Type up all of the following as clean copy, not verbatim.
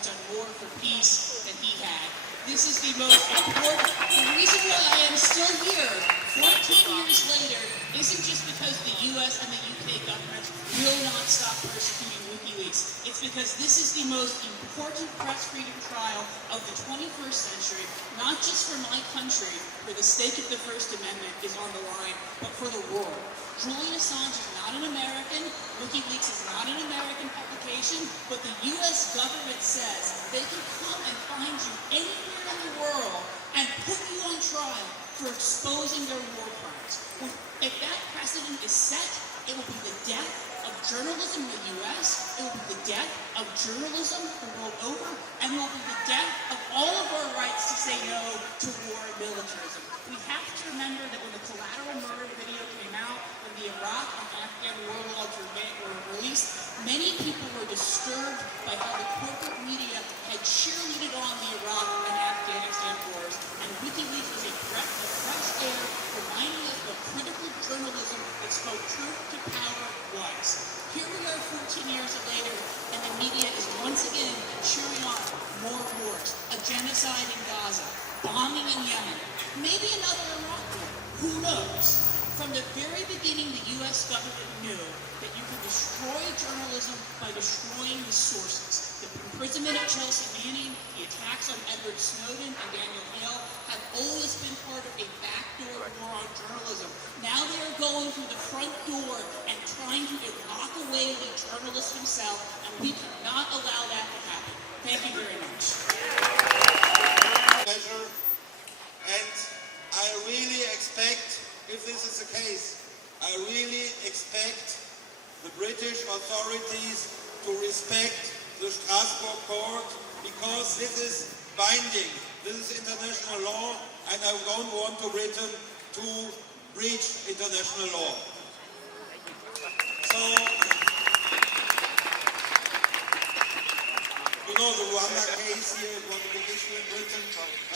has done more for peace than he had. This is the most important. The reason why I am still here 14 years later isn't just because the US and the UK governments will not stop persecuting WikiLeaks. It's because this is the most important press freedom trial of the 21st century, not just for my country, where the stake of the First Amendment is on the line, but for the world. Julian Assange is not an American. WikiLeaks is not an American publication, but the US government says they can come and find you anywhere in the world and put you on trial for exposing their war crimes. If that precedent is set, it will be the death of journalism in the US, it will be the death of journalism the world over, and it will be the death of all of our rights to say no to war and militarism. We have to remember that when the collateral murder video came out, when the Iraq and Afghan war logs were released, many people were disturbed by how the corporate media had cheerleaded on the Iraq and Afghanistan wars, and WikiLeaks was a breath of fresh air, reminding us what critical journalism that spoke truth to power was. Here we are 14 years later, and the media is once again cheering on more wars, a genocide in Gaza, bombing in Yemen, maybe another Iraq war, who knows? From the very beginning, the US government knew that you could destroy journalism by destroying the sources. The imprisonment of Chelsea Manning, the attacks on Edward Snowden and Daniel Hale have always been part of a backdoor war on journalism. Now they are going through the front door and trying to lock away the journalist himself, and we cannot allow that to happen. Thank you very much. Pleasure. And I really expect, if this is the case, I really expect the British authorities to respect the Strasbourg court, because this is binding, this is international law, and I don't want Britain to breach international law. So, you know, the Rwanda case here, it was a big issue in Britain,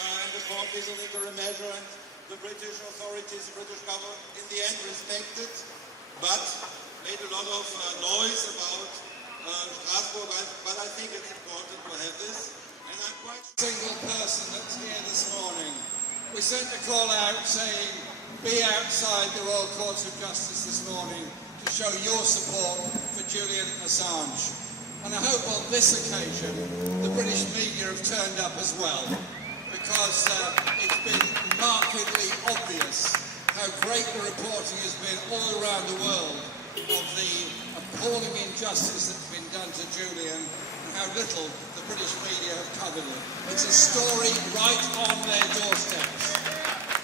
and the court is an interim measure, and the British authorities, the British government, in the end respected, but made a lot of noise about Strasbourg, but I think it's important to have this. And I'm quite single person that's here this morning. We sent a call out saying, be outside the Royal Courts of Justice this morning to show your support for Julian Assange. And I hope on this occasion the British media have turned up as well, because it's been markedly obvious how great the reporting has been all around the world of the appalling injustice that's been done to Julian, and how little the British media have covered it. It's a story right on their doorsteps.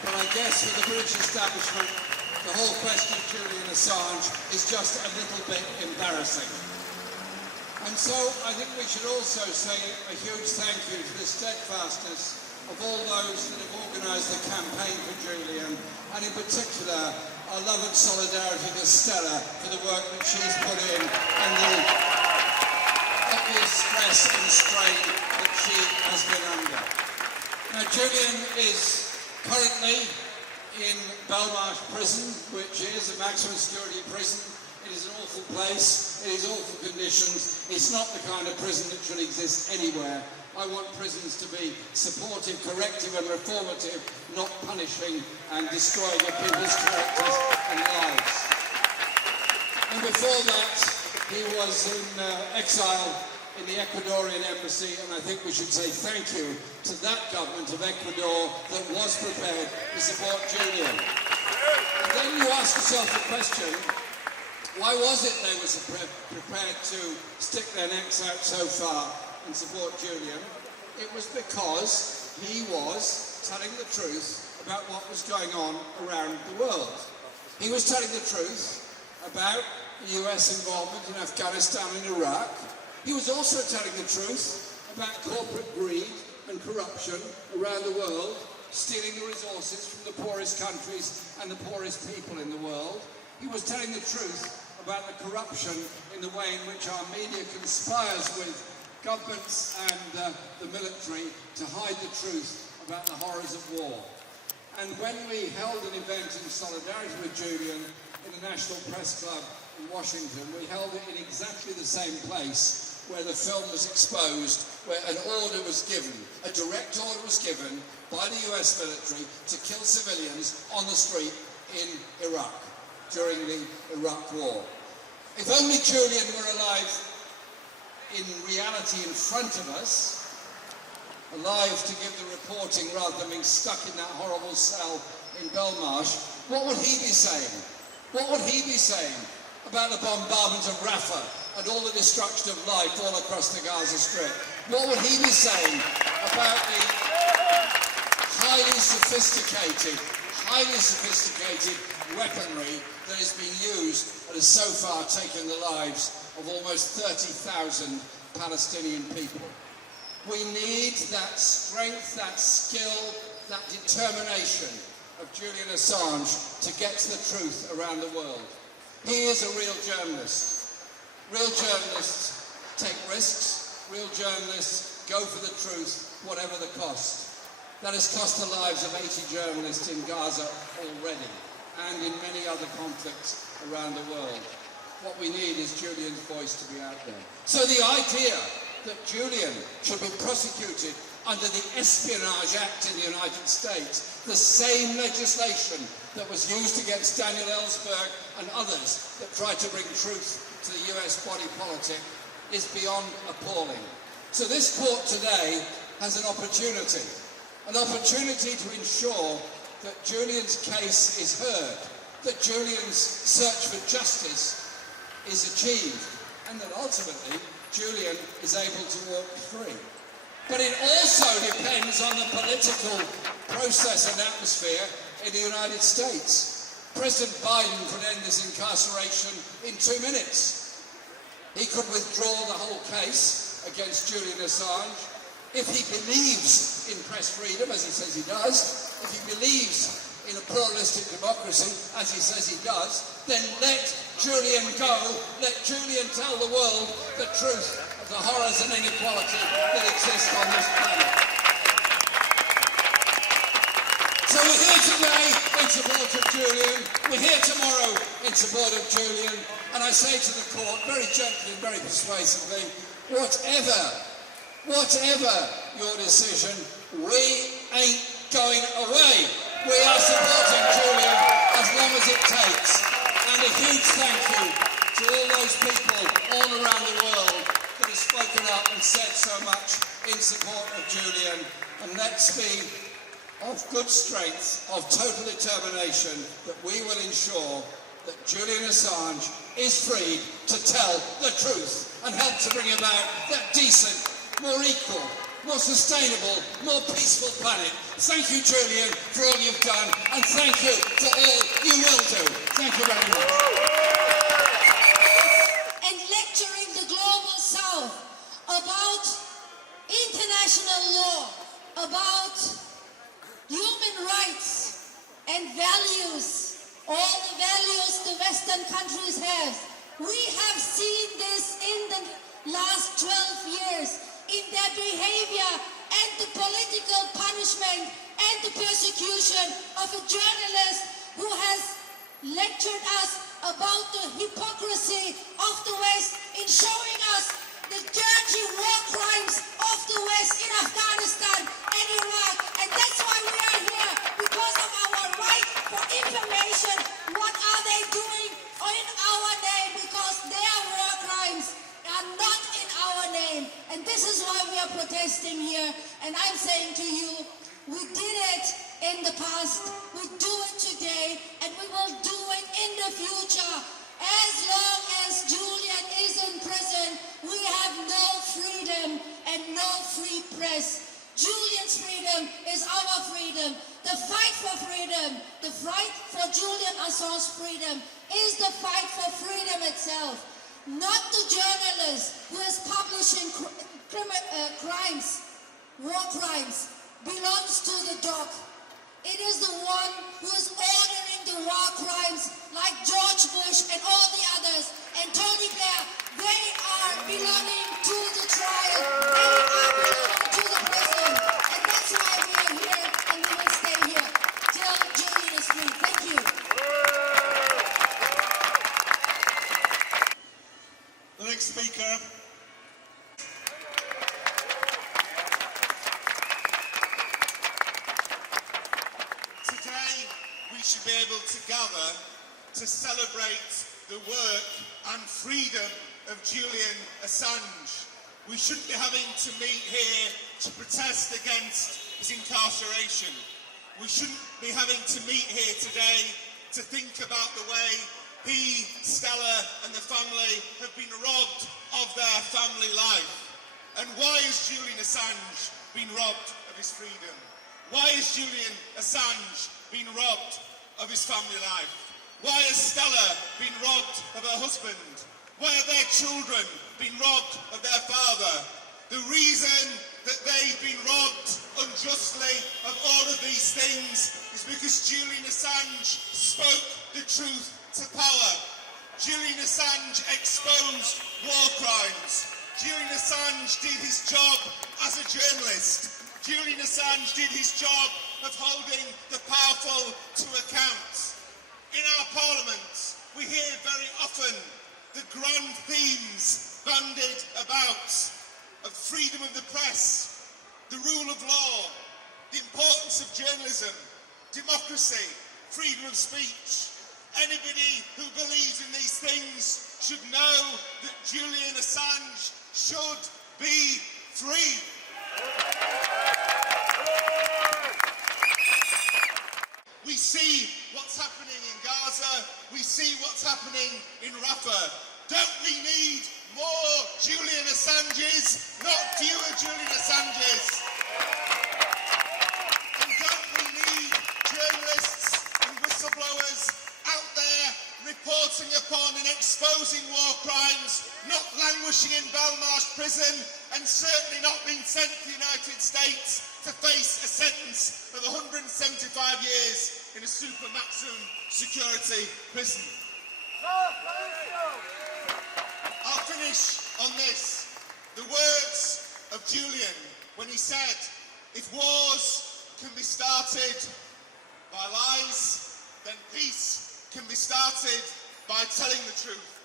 But I guess for the British establishment, the whole question of Julian Assange is just a little bit embarrassing. And so I think we should also say a huge thank you to the steadfastness of all those that have organised the campaign for Julian, and in particular our love and solidarity to Stella for the work that she's put in and the obvious stress and strain that she has been under. Now, Julian is currently in Belmarsh Prison, which is a maximum security prison. It is an awful place, it is awful conditions. It's not the kind of prison that should exist anywhere. I want prisons to be supportive, corrective and reformative, not punishing and destroying of people's characters and lives. And before that, he was in exile in the Ecuadorian embassy, and I think we should say thank you to that government of Ecuador that was prepared to support Julian. And then you ask yourself the question, why was it they were prepared to stick their necks out so far and support Julian? It was because he was telling the truth about what was going on around the world. He was telling the truth about the US involvement in Afghanistan and Iraq. He was also telling the truth about corporate greed and corruption around the world, stealing the resources from the poorest countries and the poorest people in the world. He was telling the truth about the corruption in the way in which our media conspires with governments and the military to hide the truth about the horrors of war. And when we held an event in solidarity with Julian in the National Press Club in Washington, we held it in exactly the same place where the film was exposed, where an order was given, a direct order was given by the US military to kill civilians on the street in Iraq during the Iraq War. If only Julian were alive in reality in front of us, alive to give the reporting rather than being stuck in that horrible cell in Belmarsh, what would he be saying? What would he be saying about the bombardment of Rafah and all the destruction of life all across the Gaza Strip? What would he be saying about the highly sophisticated weaponry that has been used and has so far taken the lives of almost 30,000 Palestinian people? We need that strength, that skill, that determination of Julian Assange to get to the truth around the world. He is a real journalist. Real journalists take risks. Real journalists go for the truth, whatever the cost. That has cost the lives of 80 journalists in Gaza already, and in many other conflicts around the world. What we need is Julian's voice to be out there. So the idea that Julian should be prosecuted under the Espionage Act in the United States, the same legislation that was used against Daniel Ellsberg and others that tried to bring truth to the US body politic, is beyond appalling. So this court today has an opportunity to ensure that Julian's case is heard, that Julian's search for justice is achieved, and that ultimately Julian is able to walk free. But it also depends on the political process and atmosphere in the United States. President Biden could end this incarceration in 2 minutes. He could withdraw the whole case against Julian Assange. If he believes in press freedom, as he says he does, if he believes in a pluralistic democracy, as he says he does, then let Julian go, let Julian tell the world the truth of the horrors and inequality that exist on this planet. So we're here today in support of Julian, we're here tomorrow in support of Julian, and I say to the court, very gently and very persuasively, whatever your decision, we ain't going away. We are supporting Julian as long as it takes. And a huge thank you to all those people all around the world that have spoken up and said so much in support of Julian. And let's be of good strength, of total determination, that we will ensure that Julian Assange is freed to tell the truth and help to bring about that decent, more equal, more sustainable, more peaceful planet. Thank you, Julian, for all you've done, and thank you for all you will do. Thank you very much. And lecturing the global south about international law, about human rights and values, all the values the Western countries have. We have seen this in the last 12 years. In their behavior and the political punishment and the persecution of a journalist who has lectured us about the hypocrisy of the West in showing us the dirty war crimes of the West in Afghanistan and Iraq. And that's why we are here, because of our right for information. What are they doing in our name? Because their war crimes are not in our name. And this is why we are protesting here. And I'm saying to you, we did it in the past, we do it today, and we will do it in the future. As long as Julian is in prison, we have no freedom and no free press. Julian's freedom is our freedom. The fight for freedom, the fight for Julian Assange's freedom is the fight for freedom itself. Not the journalist who is publishing crimes, war crimes, belongs to the dock. It is the one who is ordering the war crimes, like George Bush and all the others, and Tony Blair. They are belonging to the trial. They are belonging to the prison. And that's why we are here, and we will stay here till Julian is free. Thank you. The next speaker be able to gather to celebrate the work and freedom of Julian Assange. We shouldn't be having to meet here to protest against his incarceration. We shouldn't be having to meet here today to think about the way he, Stella and the family have been robbed of their family life. And why has Julian Assange been robbed of his freedom? Why has Julian Assange been robbed of his family life? Why has Stella been robbed of her husband? Why have their children been robbed of their father? The reason that they've been robbed unjustly of all of these things is because Julian Assange spoke the truth to power. Julian Assange exposed war crimes. Julian Assange did his job as a journalist. Julian Assange did his job of holding the powerful to account. In our parliament, we hear very often the grand themes bandied about of freedom of the press, the rule of law, the importance of journalism, democracy, freedom of speech. Anybody who believes in these things should know that Julian Assange should be free. We see what's happening in Gaza. We see what's happening in Rafah. Don't we need more Julian Assanges, not fewer Julian Assanges? And don't we need journalists and whistleblowers out there reporting upon and exposing war crimes, not languishing in Belmarsh prison, and certainly not being sent to the United States to face a sentence of 175 years in a super maximum security prison. I'll finish on this. The words of Julian when he said, if wars can be started by lies, then peace can be started by telling the truth.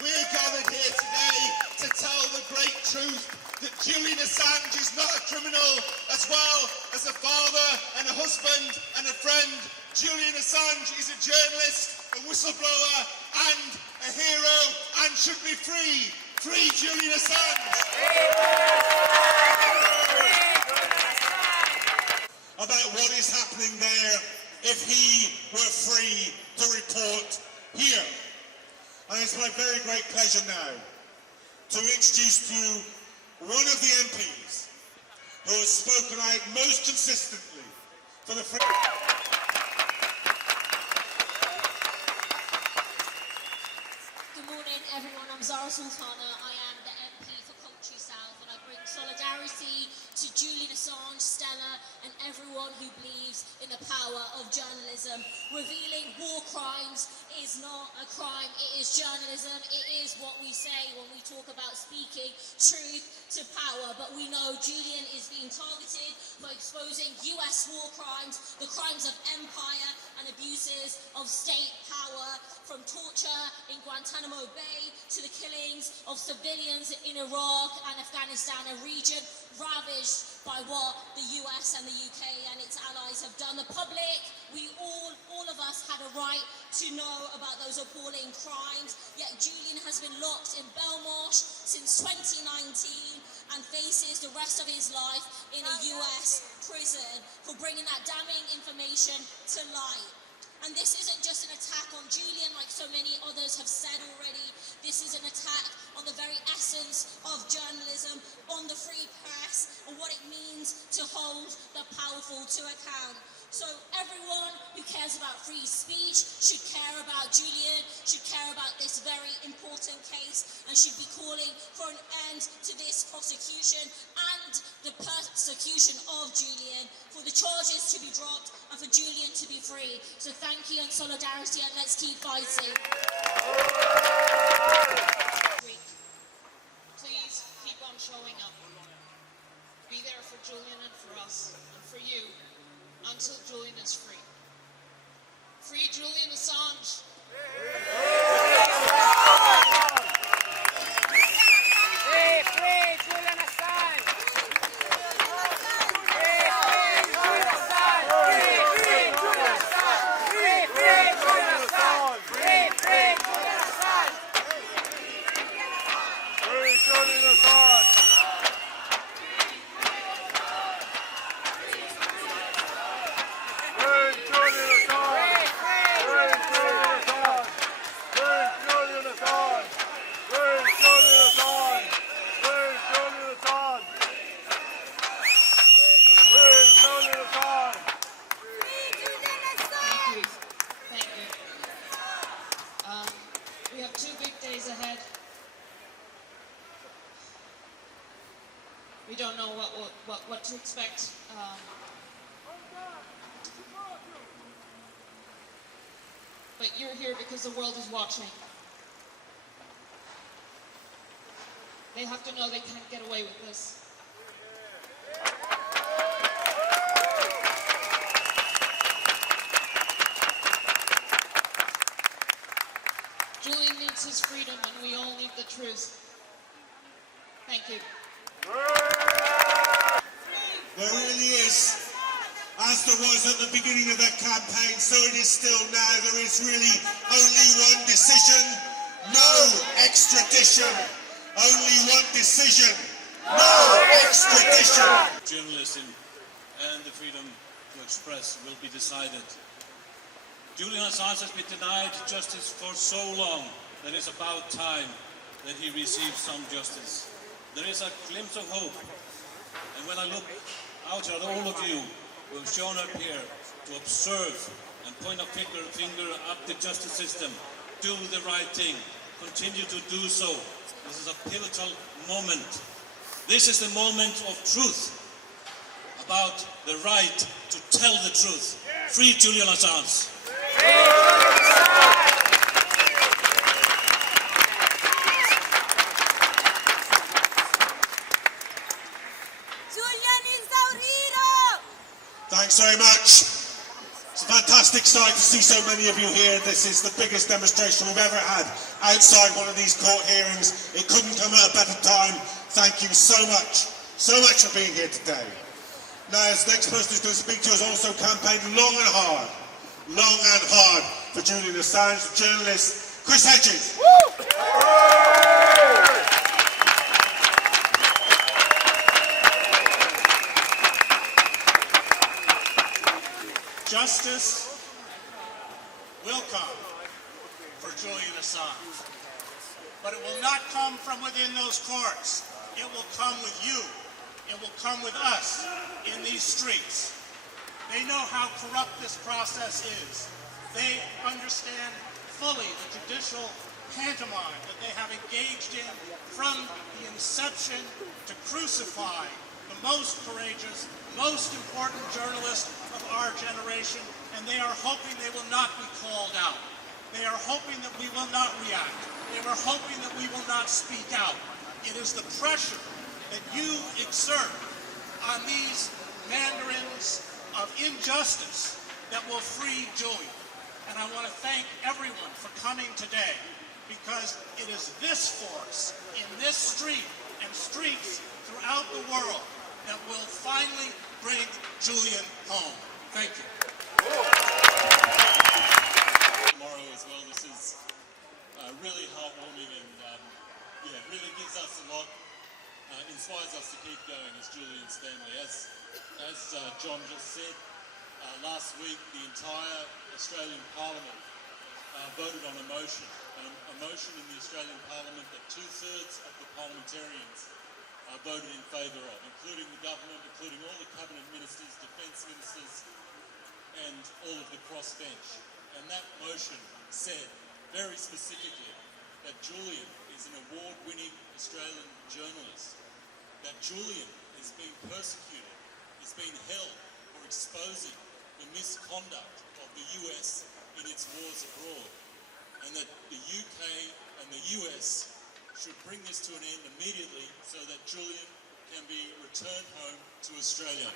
We're gathered here today to tell the great truth that Julian Assange is not a criminal, as well as a father and a husband and a friend. Julian Assange is a journalist, a whistleblower and a hero and should be free. Free Julian Assange! About what is happening there if he were free to report here. And it's my very great pleasure now to introduce to you one of the MPs who has spoken out most consistently for the free. Good morning, everyone. I'm Zara Sultana. I am the MP for Country South, and I bring solidarity to Julian Assange, Stella, and everyone who believes in the power of journalism. Revealing war crimes is not a crime, it is journalism. It is what we say when we talk about speaking truth to power. But we know Julian is being targeted for exposing US war crimes, the crimes of empire and abuses of state power, from torture in Guantanamo Bay to the killings of civilians in Iraq and Afghanistan, a region ravaged by what the US and the UK and its allies have done. The public, we all of us had a right to know about those appalling crimes, yet Julian has been locked in Belmarsh since 2019 and faces the rest of his life in a US prison for bringing that damning information to light. And this isn't just an attack on Julian, like so many others have said already. This is an attack on the very essence of journalism, on the free press, and what it means to hold the powerful to account. So everyone who cares about free speech should care about Julian, should care about this very important case, and should be calling for an end to this prosecution and the persecution of Julian, for the charges to be dropped and for Julian to be free. So thank you and solidarity, and let's keep fighting. Please keep on showing up. Be there for Julian and for us and for you until Julian is free. Free Julian Assange. Free Julian Assange! We don't know what to expect. But you're here because the world is watching. They have to know they can't get away with this. Julian needs his freedom, and we all need the truth. Thank you. There really is, as there was at the beginning of that campaign, so it is still now. There is really only one decision, no extradition. Only one decision, no extradition. Journalism and the freedom to express will be decided. Julian Assange has been denied justice for so long that it's about time that he receives some justice. There is a glimpse of hope. And when I look out at all of you who have shown up here to observe and point a finger at the justice system, do the right thing, continue to do so. This is a pivotal moment. This is the moment of truth about the right to tell the truth. Free Julian Assange. Julian is our hero! Thanks very much. It's a fantastic sight to see so many of you here. This is the biggest demonstration we've ever had outside one of these court hearings. It couldn't come at a better time. Thank you so much for being here today. Now, as the next person who's going to speak to us also campaigned long and hard for Julian Assange, the journalist, Chris Hedges. Justice will come for Julian Assange, but it will not come from within those courts. It will come with you. It will come with us in these streets. They know how corrupt this process is. They understand fully the judicial pantomime that they have engaged in from the inception to crucify the most courageous, most important journalist of our generation, and they are hoping they will not be called out. They are hoping that we will not react. They are hoping that we will not speak out. It is the pressure that you exert on these mandarins of injustice that will free Julian. And I want to thank everyone for coming today, because it is this force in this street and streets throughout the world that will finally bring Julian home. Thank you. Tomorrow as well, this is really heartwarming and really gives us a lot, inspires us to keep going as Julian's family. As John just said, last week the entire Australian Parliament voted on a motion in the Australian Parliament that 2/3 of the parliamentarians voted in favour of, including the government, including all the cabinet ministers, defence ministers, and all of the crossbench. And that motion said very specifically that Julian is an award-winning Australian journalist, that Julian is being persecuted, is being held for exposing the misconduct of the US in its wars abroad, and that the UK and the US should bring this to an end immediately so that Julian can be returned home to Australia.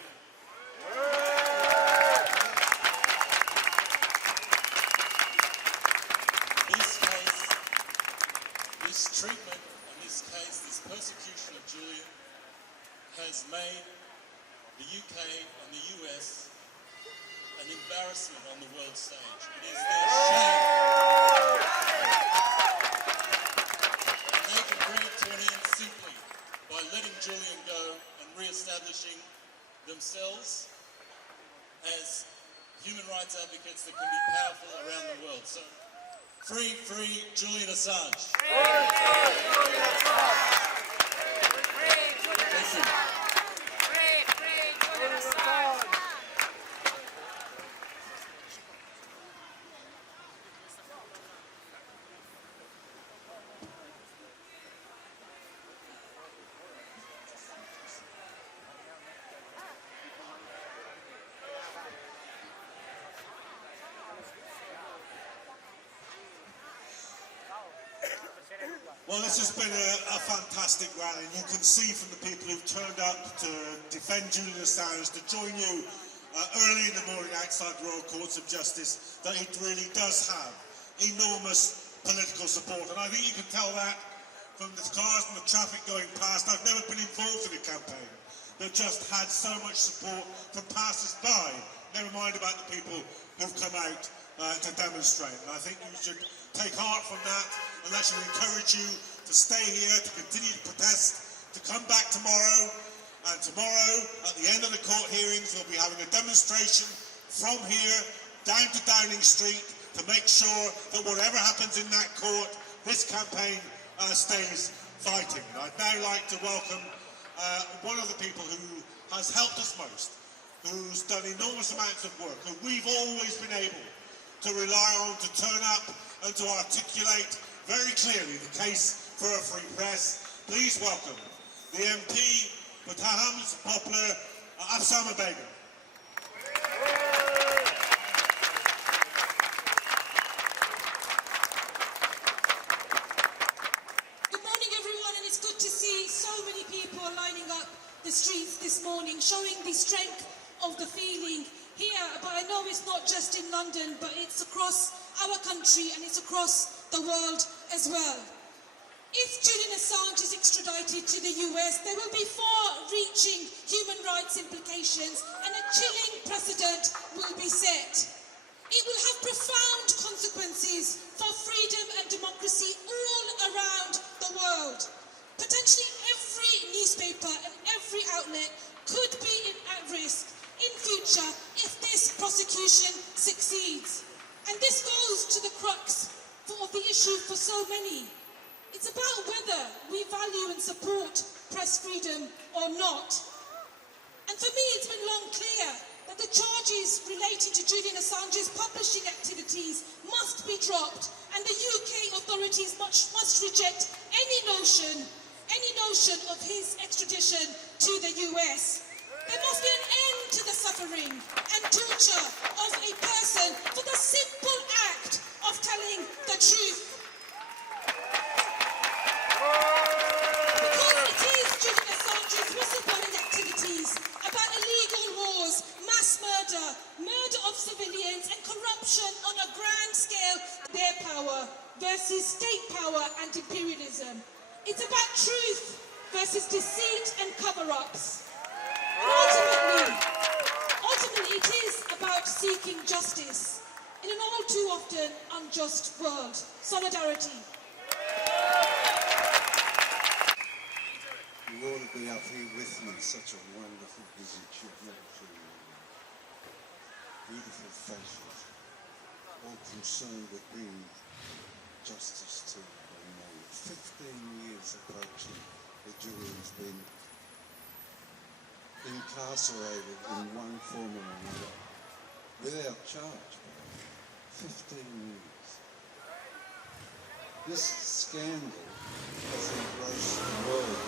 This treatment and this case, this persecution of Julian has made the UK and the US an embarrassment on the world stage. It is their shame. And they can bring it to an end simply by letting Julian go and re-establishing themselves as human rights advocates that can be powerful around the world. So, free Julian Assange. Thank you. Well, this has been a fantastic rally, and you can see from the people who've turned up to defend Julian Assange, to join you early in the morning outside the Royal Courts of Justice, that it really does have enormous political support. And I think you can tell that from the cars and the traffic going past. I've never been involved in a campaign that just had so much support from passers-by, never mind about the people who've come out to demonstrate. And I think you should take heart from that, and that should encourage you to stay here, to continue to protest, to come back tomorrow. And tomorrow, at the end of the court hearings, we'll be having a demonstration from here down to Downing Street to make sure that whatever happens in that court, this campaign stays fighting. And I'd now like to welcome one of the people who has helped us most, who's done enormous amounts of work, who we've always been able to rely on to turn up and to articulate very clearly the case for a free press. Please welcome the MP for Taham's Poplar, Afsama Begum. Good morning, everyone, and it's good to see so many people lining up the streets this morning, showing the strength of the feeling here. But I know it's not just in London, but it's across our country and it's across the world as well. If Julian Assange is extradited to the US, there will be far-reaching human rights implications and a chilling precedent will be set. It will have profound consequences for freedom and democracy all around the world. Potentially every newspaper and every outlet could be at risk in future if this prosecution succeeds. And this goes to the crux of the issue for so many. It's about whether we value and support press freedom or not. And for me, it's been long clear that the charges relating to Julian Assange's publishing activities must be dropped, and the UK authorities must reject any notion of his extradition to the US. There must be an end to the suffering and torture of a person for the simple act of telling the truth. Because it is Julian Assange's whistleblowing activities about illegal wars, mass murder, murder of civilians and corruption on a grand scale, their power versus state power and imperialism. It's about truth versus deceit and cover-ups. And ultimately it is about seeking justice in an all too often unjust world. Solidarity. You ought to be up here with me, such a wonderful visage, you've never seen. Beautiful faces, all concerned with bringing justice to the man. 15 years approaching that Julian's been incarcerated in one form or another, without charge. 15 years. This scandal has engrossed the world.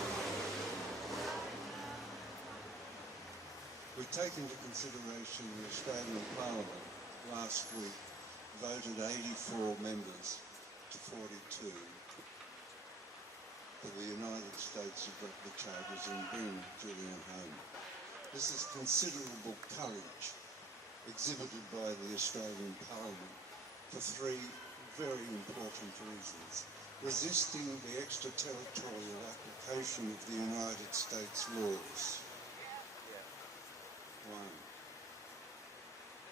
We take into consideration the Australian Parliament last week voted 84 members to 42 for the United States to drop the charges and bring Julian home. This is considerable courage exhibited by the Australian Parliament for three very important reasons. Resisting the extraterritorial application of the United States laws. 1.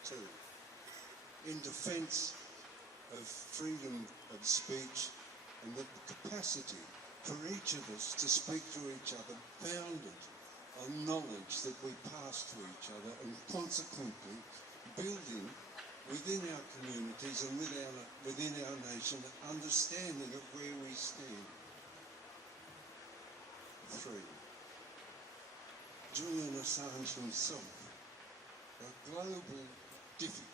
2. In defence of freedom of speech and the capacity for each of us to speak to each other founded on knowledge that we pass to each other, and consequently building within our communities and within our nation an understanding of where we stand. 3. Julian Assange himself, a global difficulty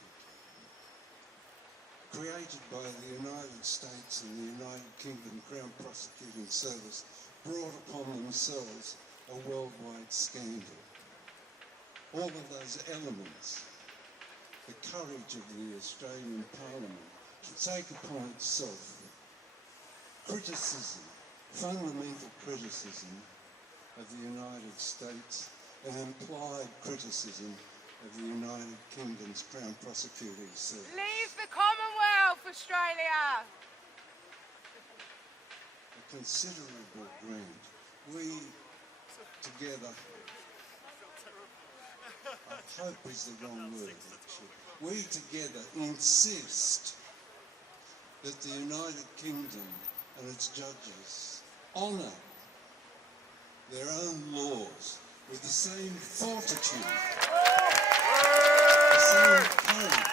created by the United States and the United Kingdom Crown Prosecuting Service, brought upon themselves a worldwide scandal. All of those elements, the courage of the Australian Parliament to take upon itself criticism fundamental criticism of the United States and implied criticism of the United Kingdom's Crown Prosecutor's Service. Leave the Commonwealth, Australia! A considerable grant. We together, I hope is the wrong word actually, we together insist that the United Kingdom and its judges honour their own laws with the same fortitude, the same courage,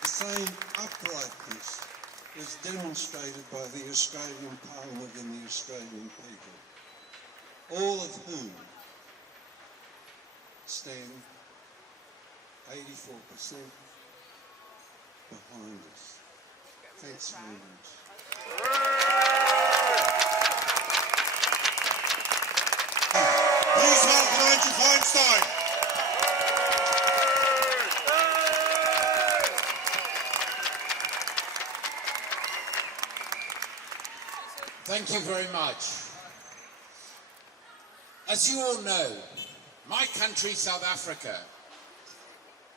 the same uprightness as demonstrated by the Australian Parliament and the Australian people, all of whom stand 84% behind us. Thanks very much. Please welcome Andrew Feinstein. Thank you very much. As you all know, my country, South Africa,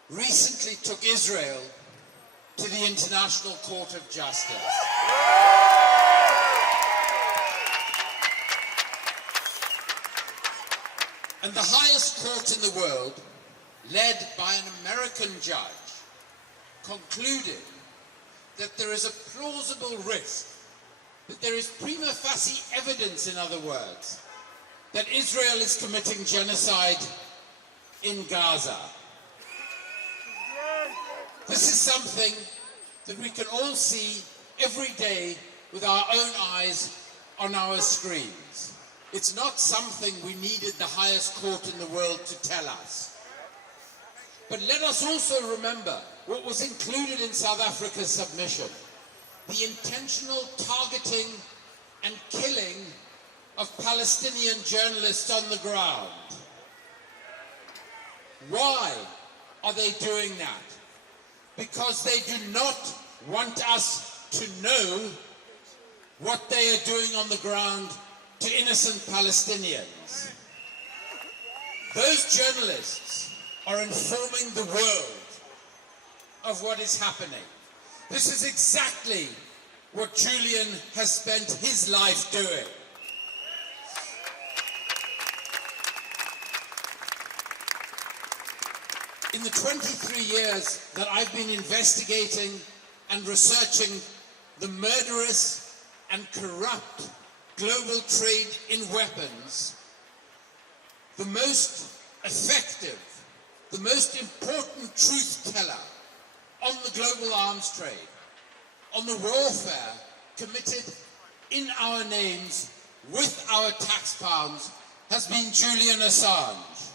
recently took Israel to the International Court of Justice. And the highest court in the world, led by an American judge, concluded that there is a plausible risk, that there is prima facie evidence, in other words, that Israel is committing genocide in Gaza. This is something that we can all see every day with our own eyes on our screens. It's not something we needed the highest court in the world to tell us. But let us also remember what was included in South Africa's submission: the intentional targeting and killing of Palestinian journalists on the ground. Why are they doing that? Because they do not want us to know what they are doing on the ground to innocent Palestinians. Those journalists are informing the world of what is happening. This is exactly what Julian has spent his life doing. In the 23 years that I've been investigating and researching the murderous and corrupt global trade in weapons, the most effective, the most important truth teller on the global arms trade, on the warfare committed in our names with our tax pounds, has been Julian Assange.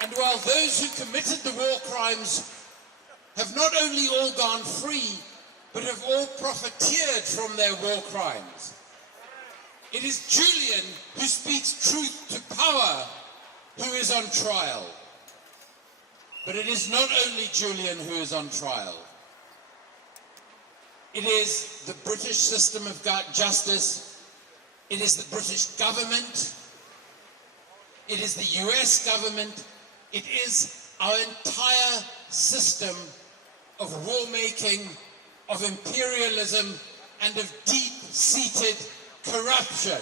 And while those who committed the war crimes have not only all gone free, but have all profiteered from their war crimes, it is Julian who speaks truth to power who is on trial. But it is not only Julian who is on trial. It is the British system of justice. It is the British government. It is the US government. It is our entire system of war-making, of imperialism, and of deep-seated corruption.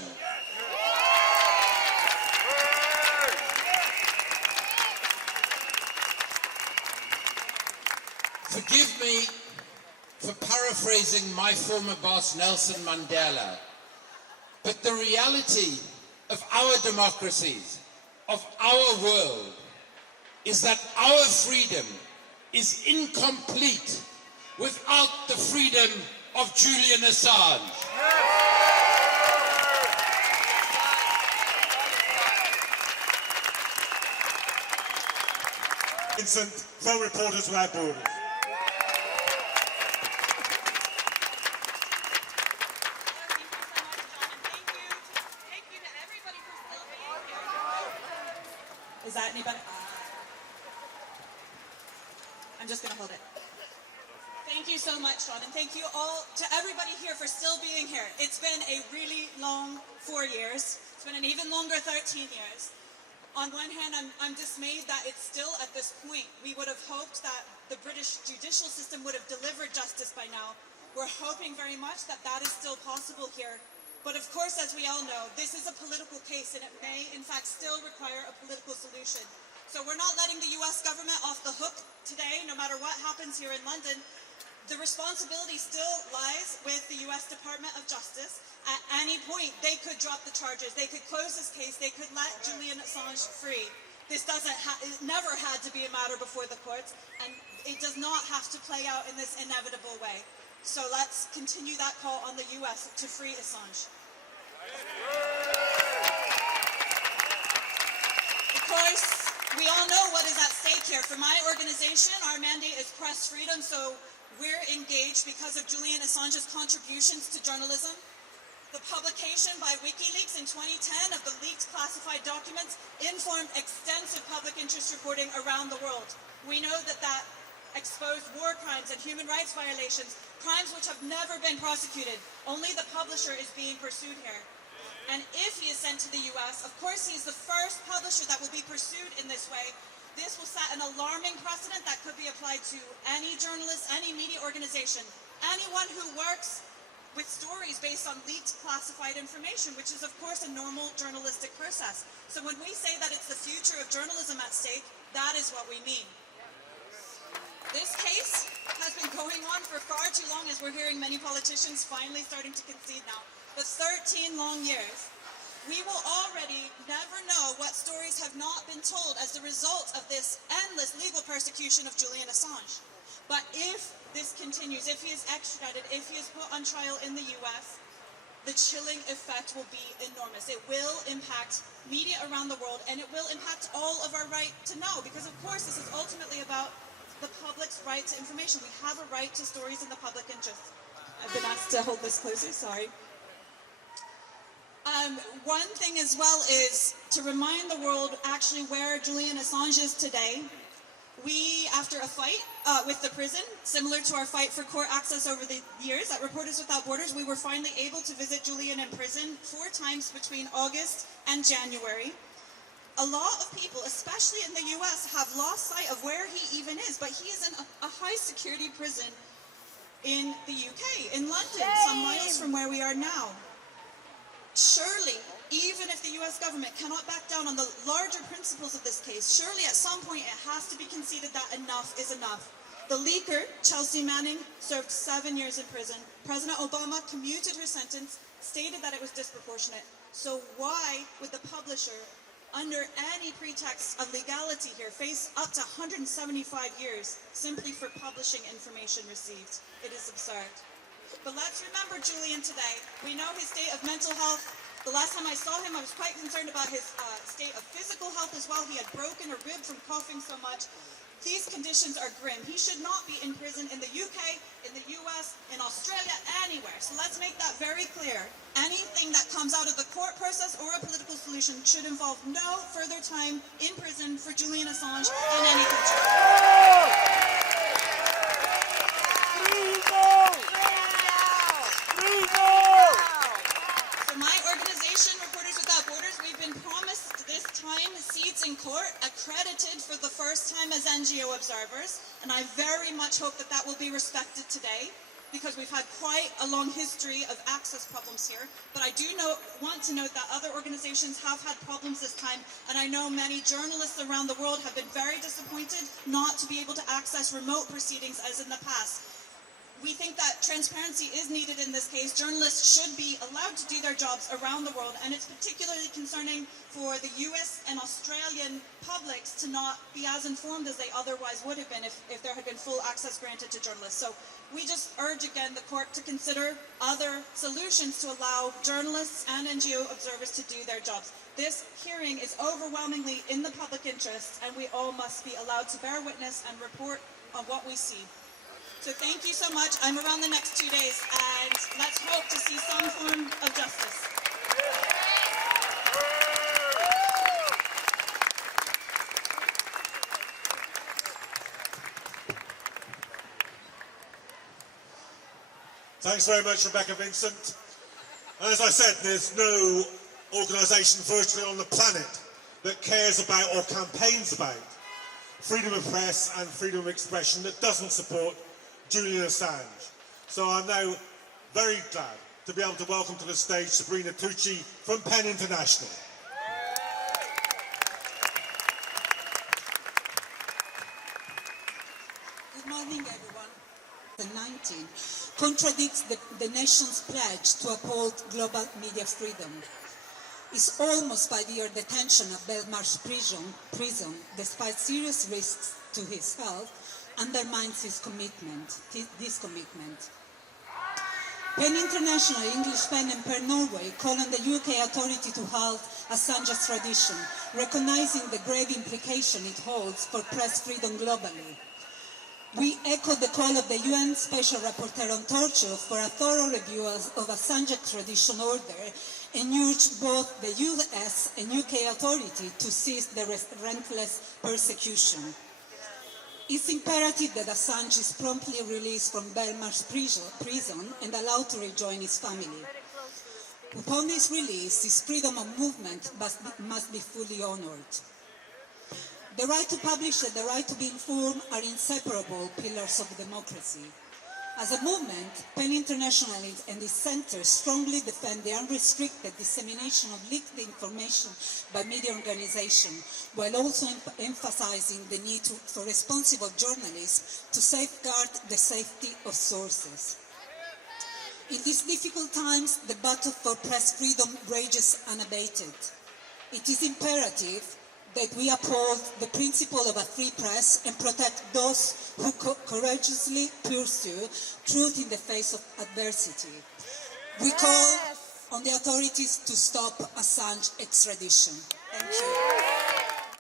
Forgive me for paraphrasing my former boss, Nelson Mandela, but the reality of our democracies, of our world, is that our freedom is incomplete without the freedom of Julian Assange. Vincent from Reporters Without Borders. Is that anybody? I'm just going to hold it. Thank you so much, Sean, and thank you all to everybody here for still being here. It's been a really long 4 years. It's been an even longer 13 years. On one hand, I'm dismayed that it's still at this point. We would have hoped that the British judicial system would have delivered justice by now. We're hoping very much that that is still possible here. But of course, as we all know, this is a political case, and it may, in fact, still require a political solution. So we're not letting the US government off the hook today, no matter what happens here in London. The responsibility still lies with the US Department of Justice. At any point, they could drop the charges, they could close this case, they could let Julian Assange free. This it never had to be a matter before the courts, and it does not have to play out in this inevitable way. So let's continue that call on the US to free Assange. Of course, we all know what is at stake here. For my organization, our mandate is press freedom, so we're engaged because of Julian Assange's contributions to journalism. The publication by WikiLeaks in 2010 of the leaked classified documents informed extensive public interest reporting around the world. We know that that exposed war crimes and human rights violations, crimes which have never been prosecuted. Only the publisher is being pursued here. And if he is sent to the US, of course he's the first publisher that will be pursued in this way. This will set an alarming precedent that could be applied to any journalist, any media organization, anyone who works with stories based on leaked classified information, which is of course a normal journalistic process. So when we say that it's the future of journalism at stake, that is what we mean. This case has been going on for far too long, as we're hearing many politicians finally starting to concede now. But 13 long years. We will already never know what stories have not been told as the result of this endless legal persecution of Julian Assange. But if this continues, if he is extradited, if he is put on trial in the US, the chilling effect will be enormous. It will impact media around the world, and it will impact all of our right to know, because of course this is ultimately about the public's right to information. We have a right to stories in the public interest. I've been asked to hold this closer, sorry. One thing as well is to remind the world actually where Julian Assange is today. We, after a fight with the prison, similar to our fight for court access over the years at Reporters Without Borders, we were finally able to visit Julian in prison 4 times between August and January. A lot of people, especially in the US, have lost sight of where he even is, but he is in a high security prison in the UK, in London, some miles from where we are now. Surely, even if the US government cannot back down on the larger principles of this case, surely at some point it has to be conceded that enough is enough. The leaker, Chelsea Manning, served 7 years in prison. President Obama commuted her sentence, stated that it was disproportionate. So why would the publisher, under any pretext of legality here, face up to 175 years simply for publishing information received? It is absurd. But let's remember Julian today. We know his state of mental health. The last time I saw him, I was quite concerned about his state of physical health as well. He had broken a rib from coughing so much. These conditions are grim. He should not be in prison in the UK, in the US, in Australia, anywhere. So let's make that very clear. Anything that comes out of the court process or a political solution should involve no further time in prison for Julian Assange in any country. Seats in court, accredited for the first time as NGO observers, and I very much hope that that will be respected today, because we've had quite a long history of access problems here. But I do want to note that other organizations have had problems this time, and I know many journalists around the world have been very disappointed not to be able to access remote proceedings as in the past. We think that transparency is needed in this case. Journalists should be allowed to do their jobs around the world, and it's particularly concerning for the US and Australian publics to not be as informed as they otherwise would have been if there had been full access granted to journalists. So we just urge again the court to consider other solutions to allow journalists and NGO observers to do their jobs. This hearing is overwhelmingly in the public interest, and we all must be allowed to bear witness and report on what we see. So thank you so much. I'm around the next 2 days, and let's hope to see some form of justice. Thanks very much, Rebecca Vincent. As I said, there's no organisation virtually on the planet that cares about or campaigns about freedom of press and freedom of expression that doesn't support Julian Assange. So I'm now very glad to be able to welcome to the stage Sabrina Tucci from PEN International. Good morning, everyone. The 19 contradicts the nation's pledge to uphold global media freedom. His almost 5-year detention at Belmarsh prison, despite serious risks to his health, undermines this commitment. PEN International, English PEN and PEN Norway call on the UK authority to halt Assange's extradition, recognizing the grave implication it holds for press freedom globally. We echo the call of the UN Special Rapporteur on Torture for a thorough review of Assange's extradition order and urge both the US and UK authority to cease the relentless persecution. It's imperative that Assange is promptly released from Belmarsh prison and allowed to rejoin his family. Upon his release, his freedom of movement must be fully honored. The right to publish and the right to be informed are inseparable pillars of democracy. As a movement, PEN International and its centers strongly defend the unrestricted dissemination of leaked information by media organizations, while also emphasizing the need for responsible journalists to safeguard the safety of sources. In these difficult times, the battle for press freedom rages unabated. It is imperative that we uphold the principle of a free press and protect those who courageously pursue truth in the face of adversity. We call on the authorities to stop Assange extradition. Thank you.